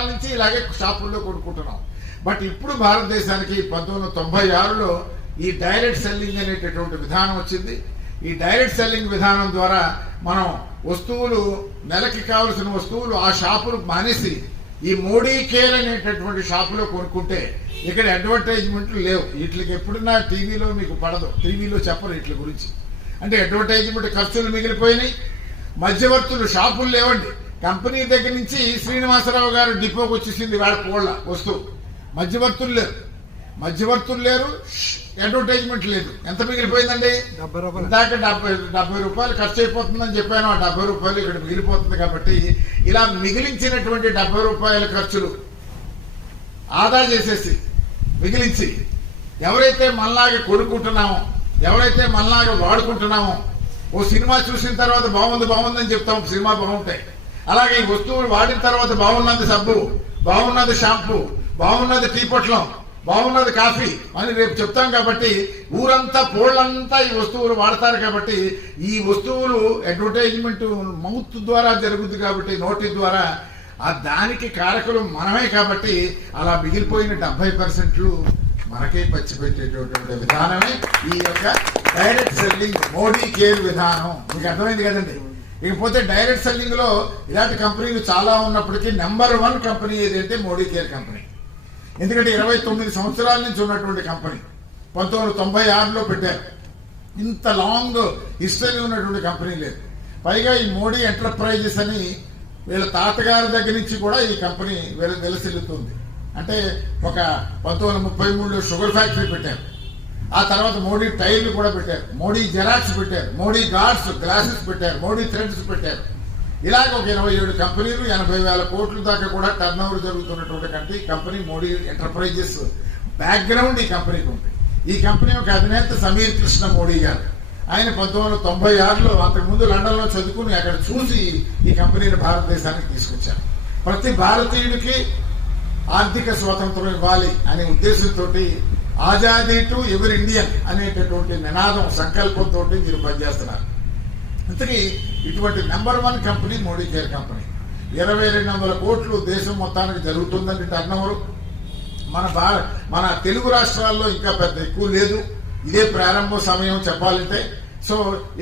నుంచి ఇలాగే షాపుల్లో కొనుక్కుంటున్నాం. బట్ ఇప్పుడు భారతదేశానికి 1996లో ఈ డైరెక్ట్ సెల్లింగ్ అనేటటువంటి విధానం వచ్చింది. ఈ డైరెక్ట్ సెల్లింగ్ విధానం ద్వారా మనం వస్తువులు నెలకి కావలసిన వస్తువులు ఆ షాపులు మానేసి ఈ మోడీ కేర్ అనేటటువంటి షాపులో కొనుక్కుంటే ఇక్కడ అడ్వర్టైజ్మెంట్లు లేవు. వీటికి ఎప్పుడన్నా టీవీలో మీకు పడదు, టీవీలో చెప్పరు వీటి గురించి. అంటే అడ్వర్టైజ్మెంట్ ఖర్చులు మిగిలిపోయినాయి. మధ్యవర్తులు షాపులు లేవండి. కంపెనీ దగ్గర నుంచి శ్రీనివాసరావు గారు డిపోకి వచ్చేసింది వాళ్ళ పోళ్ల వస్తువు. మధ్యవర్తులు లేరు, అడ్వర్టైజ్మెంట్ లేదు. ఎంత మిగిలిపోయిందండి? ఇందాక 70 రూపాయలు ఖర్చు అయిపోతుందని చెప్పాను. ఆ 70 రూపాయలు ఇక్కడ మిగిలిపోతుంది. కాబట్టి ఇలా మిగిలించినటువంటి 70 రూపాయల ఖర్చులు ఆదా చేసేసి మిగిలించి ఎవరైతే మనలాగా కొనుక్కుంటున్నామో, ఎవరైతే మనలాగా వాడుకుంటున్నామో, ఓ సినిమా చూసిన తర్వాత బాగుందని చెప్తాం, సినిమా బాగుంటాయి. అలాగే ఈ వస్తువులు వాడిన తర్వాత బాగున్నది సబ్బు, బాగున్నది షాంపూ, బాగున్నది టీ పొట్లం, బాగున్నది కాఫీ అని రేపు చెప్తాం. కాబట్టి ఊరంతా పోళ్లంతా ఈ వస్తువులు వాడతారు. కాబట్టి ఈ వస్తువులు అడ్వర్టైజ్మెంట్ మౌత్ ద్వారా జరుగుతుంది. కాబట్టి నోటి ద్వారా దానికి కారకులు మనమే. కాబట్టి అలా మిగిలిపోయిన 70% మనకే పంచిపెట్టేటటువంటి విధానమే ఈ యొక్క డైరెక్ట్ సెల్లింగ్ మోడీ కేర్ విధానం. మీకు అర్థమైంది కదండి. ఇకపోతే డైరెక్ట్ సెల్లింగ్ లో ఇలాంటి కంపెనీలు చాలా ఉన్నప్పటికీ నెంబర్ 1 కంపెనీ ఏదంటే మోడీ కేర్ కంపెనీ. ఎందుకంటే 29 సంవత్సరాల నుంచి ఉన్నటువంటి కంపెనీ 1996లో పెట్టారు. ఇంత లాంగ్ హిస్టరీ ఉన్నటువంటి కంపెనీ లేదు. పైగా ఈ మోడీ ఎంటర్ప్రైజెస్ అని వీళ్ళ తాతగారి దగ్గర నుంచి కూడా ఈ కంపెనీ వెలసిల్లుతుంది. అంటే ఒక 1933లో షుగర్ ఫ్యాక్టరీ పెట్టారు. ఆ తర్వాత మోడీ టైర్లు కూడా పెట్టారు, మోడీ జెరాక్స్ పెట్టారు, మోడీ గార్డ్స్ గ్లాసెస్ పెట్టారు, మోడీ థ్రెడ్స్ పెట్టారు. ఇలాగ ఒక 27 కంపెనీలు 80,000 కోట్ల దాకా కూడా టర్న్ ఓవర్ జరుగుతున్నటువంటి కంపెనీ మోడీ ఎంటర్ప్రైజెస్ బ్యాక్గ్రౌండ్ ఈ కంపెనీకి ఉంది. ఈ కంపెనీ యొక్క అధినేత సమీర్ కృష్ణ మోడీ గారు. ఆయన 1996లో అంతకుముందు లండన్లో చదువుకుని అక్కడ చూసి ఈ కంపెనీని భారతదేశానికి తీసుకొచ్చారు. ప్రతి భారతీయుడికి ఆర్థిక స్వాతంత్రం ఇవ్వాలి అనే ఉద్దేశంతో ఆజాదీ టు ఎవరి ఇండియన్ అనేటటువంటి నినాదం సంకల్పంతో మీరు పనిచేస్తున్నారు. ఇంతకీ ఇటువంటి number 1 company Modi care company. 2200 కోట్లు దేశం మొత్తానికి జరుగుతుందండి టర్న్ ఓవర్. మన తెలుగు రాష్ట్రాల్లో ఇంకా పెద్ద ఎక్కువ లేదు. ఇదే ప్రారంభ సమయం చెప్పాలంటే. సో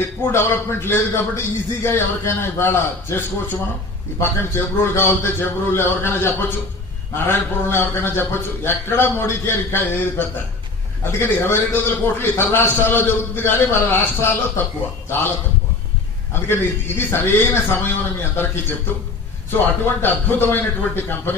ఎక్కువ డెవలప్మెంట్ లేదు కాబట్టి ఈజీగా ఎవరికైనా ఇవాళ చేసుకోవచ్చు. మనం ఈ పక్కన చేబ్రోలు కావాలంటే చేబ్రోలు ఎవరికైనా చెప్పొచ్చు, నారాయణపురంలో ఎవరికైనా చెప్పొచ్చు. ఎక్కడా మోడీ కేర్ ఇంకా ఏది పెద్ద. అందుకని 2200 కోట్లు ఇతర రాష్ట్రాల్లో జరుగుతుంది, కానీ మన రాష్ట్రాల్లో తక్కువ, చాలా తక్కువ. అందుకని ఇది సరైన సమయం అని మీ అందరికీ చెప్తూ, సో అటువంటి అద్భుతమైనటువంటి కంపెనీ